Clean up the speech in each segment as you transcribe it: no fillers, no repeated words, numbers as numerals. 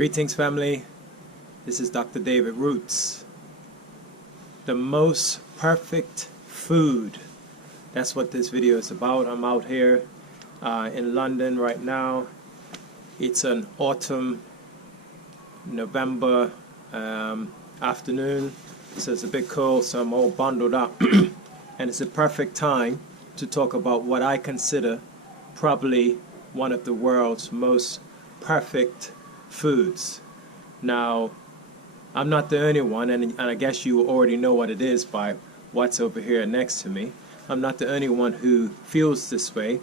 Greetings, family. This is Dr. David Roots. The most perfect food. That's what this video is about. I'm out here in London right now. It's an autumn November afternoon, so it's a bit cold, so I'm all bundled up. And it's a perfect time to talk about what I consider probably one of the world's most perfect foods. Now, I'm not the only one, and I guess you already know what it is by what's over here next to me. I'm not the only one who feels this way.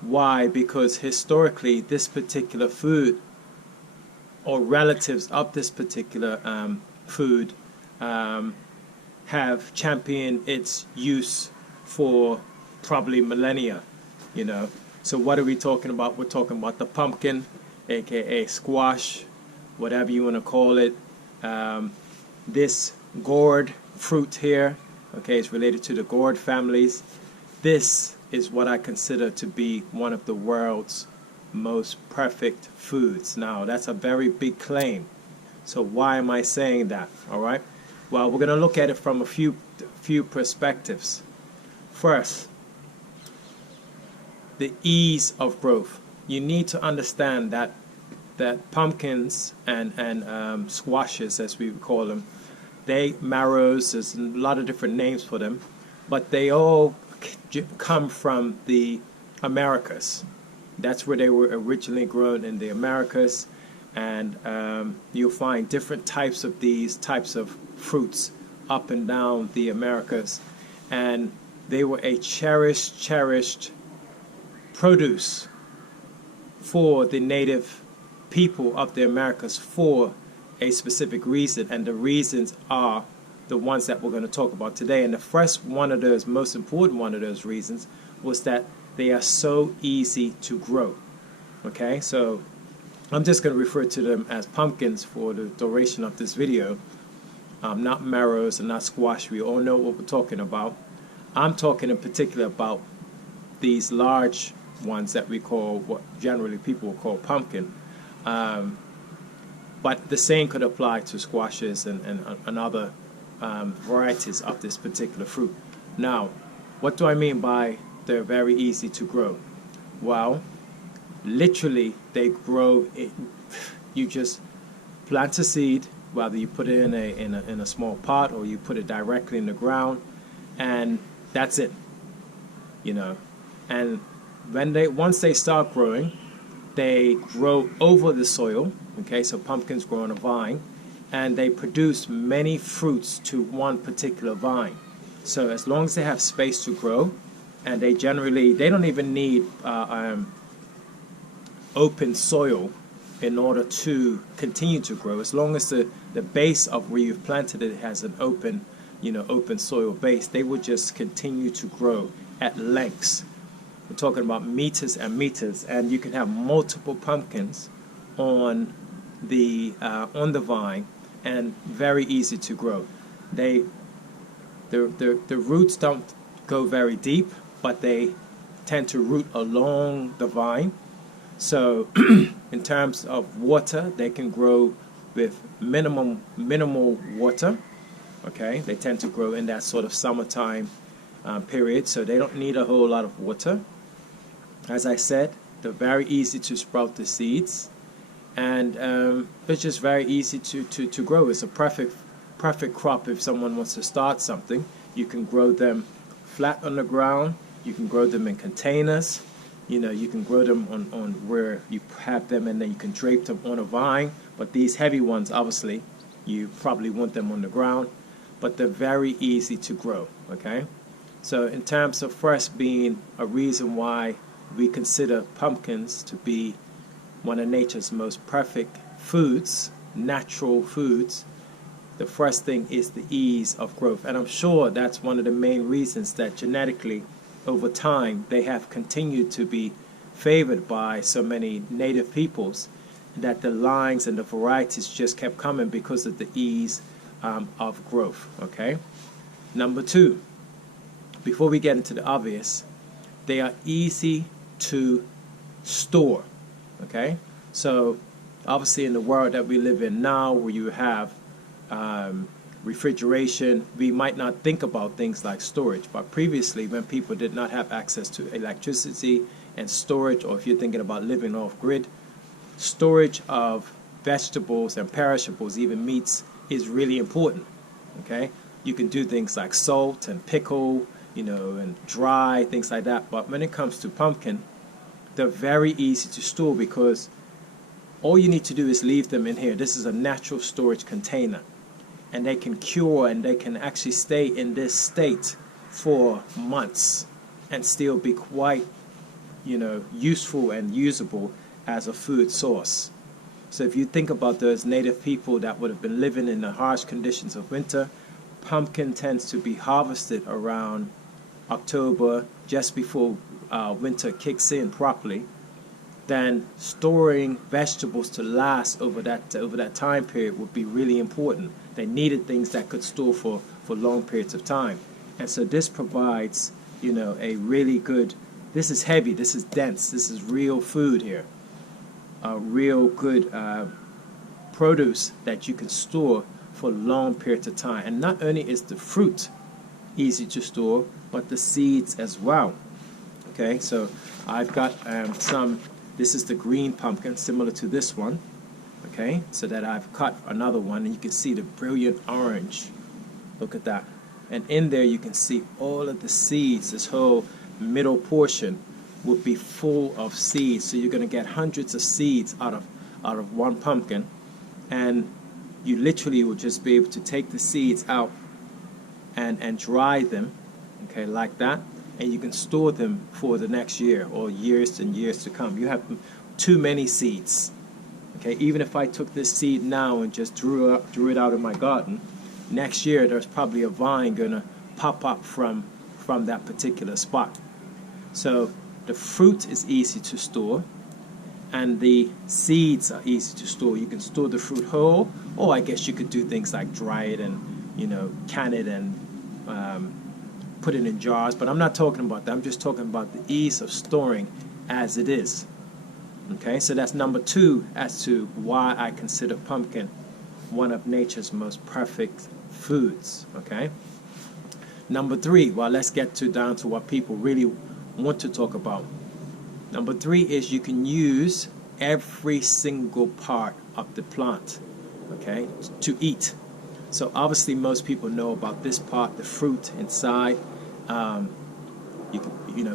Why? Because historically, this particular food, or relatives of this particular food, have championed its use for probably millennia, you know. So what are we talking about? We're talking about the pumpkin, aka squash, whatever you want to call it. This gourd fruit here, okay, is related to the gourd families. This is what I consider to be one of the world's most perfect foods. Now, that's a very big claim. So why am I saying that? All right. Well, we're going to look at it from a few perspectives. First, the ease of growth. You need to understand that pumpkins and squashes, as we call them, marrows, there's a lot of different names for them, but they all come from the Americas. That's where they were originally grown, in the Americas. And you'll find different types of these types of fruits up and down the Americas. And they were a cherished produce for the native people of the Americas for a specific reason. And the reasons are the ones that we're going to talk about today. And the first one of those, most important one of those reasons, was that they are so easy to grow. Okay, so I'm just going to refer to them as pumpkins for the duration of this video. Not marrows and not squash. We all know what we're talking about. I'm talking in particular about these large ones that we call, what generally people will call pumpkin. But the same could apply to squashes and other varieties of this particular fruit. Now, what do I mean by they're very easy to grow? Well, literally, they grow. You just plant a seed, whether you put it in a small pot or you put it directly in the ground, and that's it. You know, and once they start growing, they grow over the soil. Okay, so pumpkins grow on a vine, and they produce many fruits to one particular vine. So as long as they have space to grow, and they don't even need open soil in order to continue to grow. As long as the base of where you've planted it has an open soil base, they will just continue to grow at lengths. We're talking about meters and meters, and you can have multiple pumpkins on the vine, and very easy to grow. The roots don't go very deep, but they tend to root along the vine. So in terms of water, they can grow with minimal water. Okay, they tend to grow in that sort of summertime period, so they don't need a whole lot of water. As I said, they're very easy to sprout the seeds, and it's just very easy to grow. It's a perfect crop if someone wants to start something. You can grow them flat on the ground. You can grow them in containers. You know, you can grow them on where you have them, and then you can drape them on a vine. But these heavy ones, obviously, you probably want them on the ground. But they're very easy to grow, okay? So in terms of first being a reason why we consider pumpkins to be one of nature's most perfect foods, natural foods, the first thing is the ease of growth. And I'm sure that's one of the main reasons that genetically, over time, they have continued to be favored by so many native peoples, that the lines and the varieties just kept coming because of the ease of growth, okay? Number two, before we get into the obvious, they are easy to store, okay? So Obviously, in the world that we live in now, where you have refrigeration, we might not think about things like storage. But previously, when people did not have access to electricity and storage, or if you're thinking about living off grid, storage of vegetables and perishables, even meats, is really important. Okay, you can do things like salt and pickle, and dry things like that. But when it comes to pumpkin, they're very easy to store because all you need to do is leave them in here. This is a natural storage container, and they can cure and they can actually stay in this state for months and still be quite, useful and usable as a food source. So if you think about those native people that would have been living in the harsh conditions of winter, pumpkin tends to be harvested around October, just before winter kicks in properly. Then storing vegetables to last over that time period would be really important. They needed things that could store for long periods of time. And so this provides, a really good, this is heavy, this is dense, this is real food here. A real good produce that you can store for long periods of time. And not only is the fruit easy to store, but the seeds as well. Okay, so I've got this is the green pumpkin, similar to this one. Okay, so that I've cut another one, and you can see the brilliant orange. Look at that. And in there you can see all of the seeds. This whole middle portion would be full of seeds. So you're going to get hundreds of seeds out of one pumpkin, and you literally will just be able to take the seeds out and dry them, okay, like that, and you can store them for the next year or years and years to come. You have too many seeds. Okay, even if I took this seed now and just drew it out in my garden, next year there's probably a vine gonna pop up from that particular spot. So the fruit is easy to store, and the seeds are easy to store. You can store the fruit whole, or I guess you could do things like dry it and can it and put it in jars. But I'm not talking about that. I'm just talking about the ease of storing as it is. Okay, so that's number 2 as to why I consider pumpkin one of nature's most perfect foods. Okay. Number 3. Well, let's get down to what people really want to talk about. Number 3 is you can use every single part of the plant, okay, to eat. So obviously most people know about this part, the fruit inside.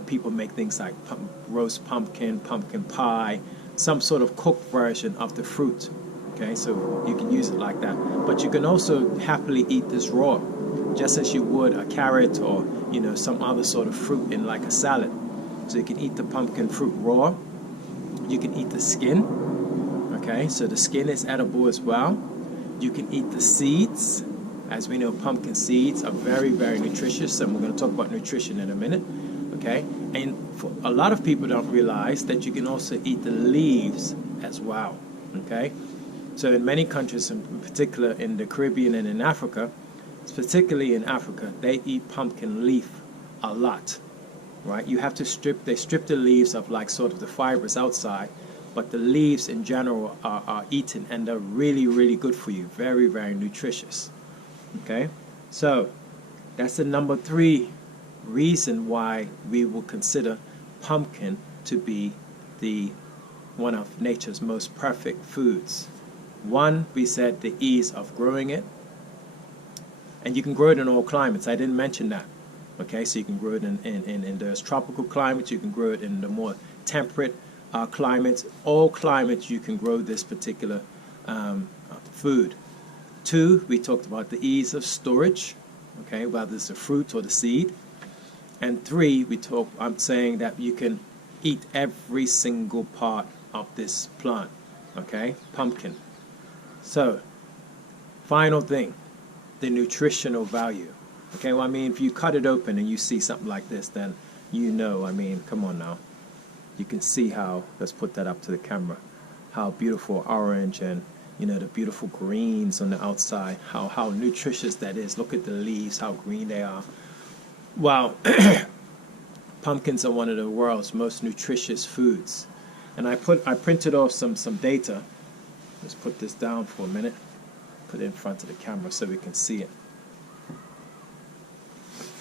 People make things like roast pumpkin, pumpkin pie, some sort of cooked version of the fruit. Okay, so you can use it like that. But you can also happily eat this raw, just as you would a carrot or some other sort of fruit in like a salad. So you can eat the pumpkin fruit raw. You can eat the skin. Okay, so the skin is edible as well. You can eat the seeds. As we know, pumpkin seeds are very, very nutritious, and we're going to talk about nutrition in a minute. Okay, and for a lot of people don't realize that you can also eat the leaves as well. Okay, so in many countries, in particular in the Caribbean and in Africa, particularly in Africa, they eat pumpkin leaf a lot. Right, you have to strip the leaves of like sort of the fibers outside, but the leaves in general are eaten, and they're really, really good for you. Very, very nutritious. Okay, so that's the number 3 reason why we will consider pumpkin to be one of nature's most perfect foods. 1, we said the ease of growing it, and you can grow it in all climates. I didn't mention that. Okay, so you can grow it in those tropical climates. You can grow it in the more temperate climates. All climates you can grow this particular food. 2, we talked about the ease of storage. Okay, whether it's the fruit or the seed. And 3, I'm saying that you can eat every single part of this plant. Okay, pumpkin. So, final thing, the nutritional value. Okay, well, I mean, if you cut it open and you see something like this, then I mean, come on now. You can see how, let's put that up to the camera, how beautiful orange and, the beautiful greens on the outside, how nutritious that is. Look at the leaves, how green they are. Wow. Pumpkins are one of the world's most nutritious foods. And I printed off some data Let's put this down for a minute. Put it in front of the camera so we can see it.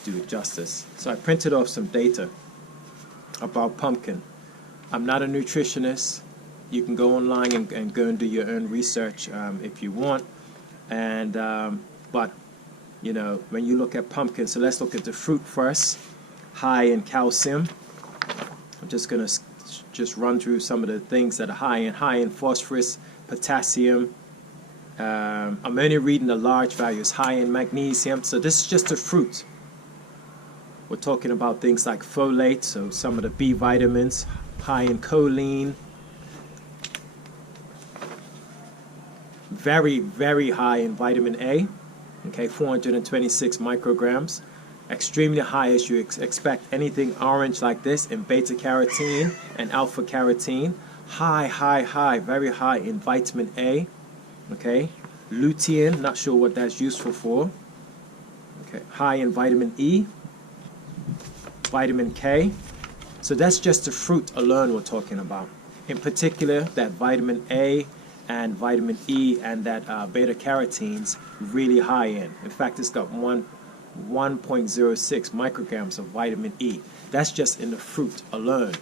Do it justice. So I printed off some data about pumpkin. I'm not a nutritionist. You can go online and go and do your own research if you want. And but you know, when you look at pumpkin, so let's look at the fruit first. High in calcium. I'm just gonna just run through some of the things that are high in phosphorus, potassium. I'm only reading the large values. High in magnesium. So this is just a fruit. We're talking about things like folate, so some of the B vitamins. High in choline. Very, very high in vitamin A. Okay, 426 micrograms. Extremely high as you expect anything orange like this in beta carotene and alpha carotene. High, very high in vitamin A. Okay, lutein, not sure what that's useful for. Okay, high in vitamin E, vitamin K. So that's just the fruit alone we're talking about. In particular, that vitamin A and vitamin E and that beta carotene's really high in. In fact, it's got 1.06 micrograms of vitamin E. That's just in the fruit alone.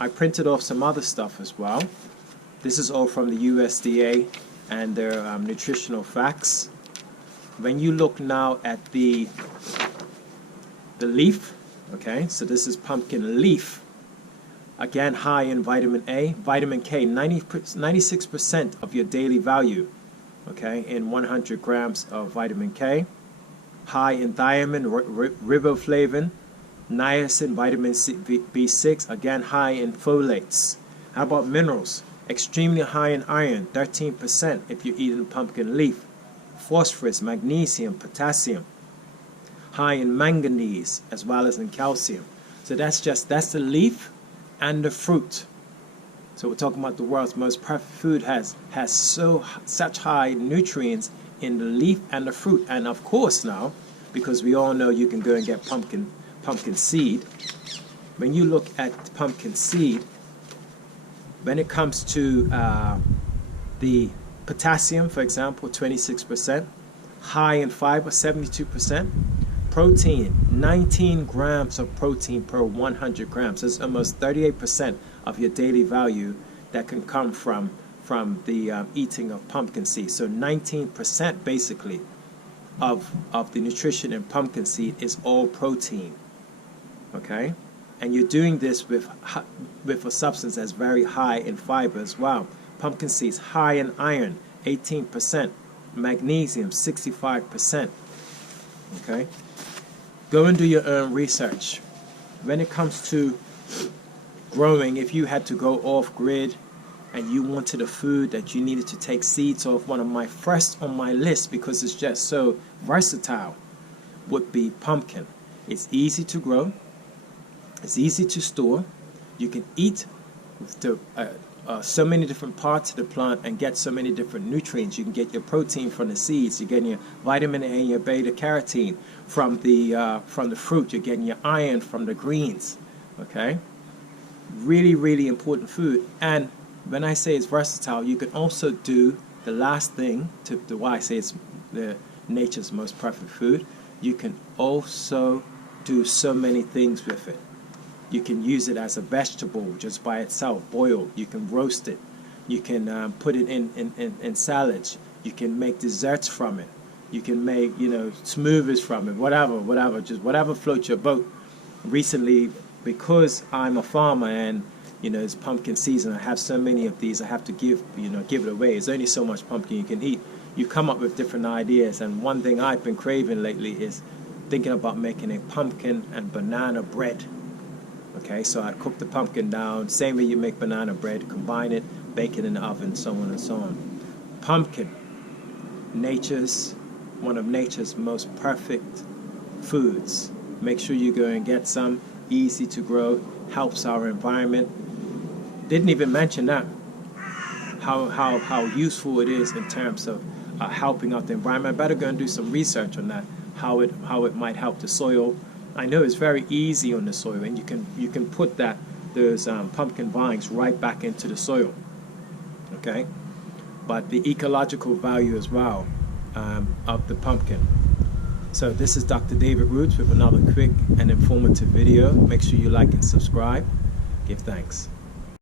I printed off some other stuff as well. This is all from the USDA and their nutritional facts. When you look now at the leaf, okay, so this is pumpkin leaf. Again, high in vitamin A, vitamin K, 96% of your daily value, okay, in 100 grams of vitamin K. High in thiamine, riboflavin, niacin, vitamin B6, again high in folates. How about minerals? Extremely high in iron, 13% if you're eating pumpkin leaf. Phosphorus, magnesium, potassium. High in manganese as well as in calcium. So that's the leaf and the fruit. So we're talking about the world's most perfect food has such high nutrients in the leaf and the fruit. And of course now, because we all know you can go and get pumpkin seed. When you look at pumpkin seed, when it comes to the potassium, for example, 26%, high in fiber, 72%, protein, 19 grams of protein per 100 grams. That's almost 38% of your daily value that can come from the eating of pumpkin seed. So 19% basically of the nutrition in pumpkin seed is all protein. Okay? And you're doing this with a substance that's very high in fiber as well. Pumpkin seeds high in iron, 18%, magnesium, 65%. Okay? Go and do your own research. When it comes to growing, if you had to go off grid and you wanted a food that you needed to take seeds off, one of my first on my list, because it's just so versatile, would be pumpkin. It's easy to grow. It's easy to store. You can eat so many different parts of the plant and get so many different nutrients. You can get your protein from the seeds. You're getting your vitamin A and your beta carotene from the fruit. You're getting your iron from the greens. Okay, really, really important food. And when I say it's versatile, you can also do the last thing to why I say it's the nature's most perfect food. You can also do so many things with it. You can use it as a vegetable just by itself, boiled. You can roast it. You can put it in salads. You can make desserts from it. You can make, smoothies from it, whatever, just whatever floats your boat. Recently, because I'm a farmer and, it's pumpkin season, I have so many of these, I have to give it away. There's only so much pumpkin you can eat. You come up with different ideas, and one thing I've been craving lately is thinking about making a pumpkin and banana bread. Okay, so I'd cook the pumpkin down, same way you make banana bread, combine it, bake it in the oven, so on and so on. Pumpkin, one of nature's most perfect foods. Make sure you go and get some, easy to grow, helps our environment. Didn't even mention that, how useful it is in terms of helping out the environment. I better go and do some research on that, how it might help the soil. I know it's very easy on the soil, and you can put those pumpkin vines right back into the soil. Okay, but the ecological value as well of the pumpkin. So this is Dr. David Roots with another quick and informative video. Make sure you like and subscribe. Give thanks.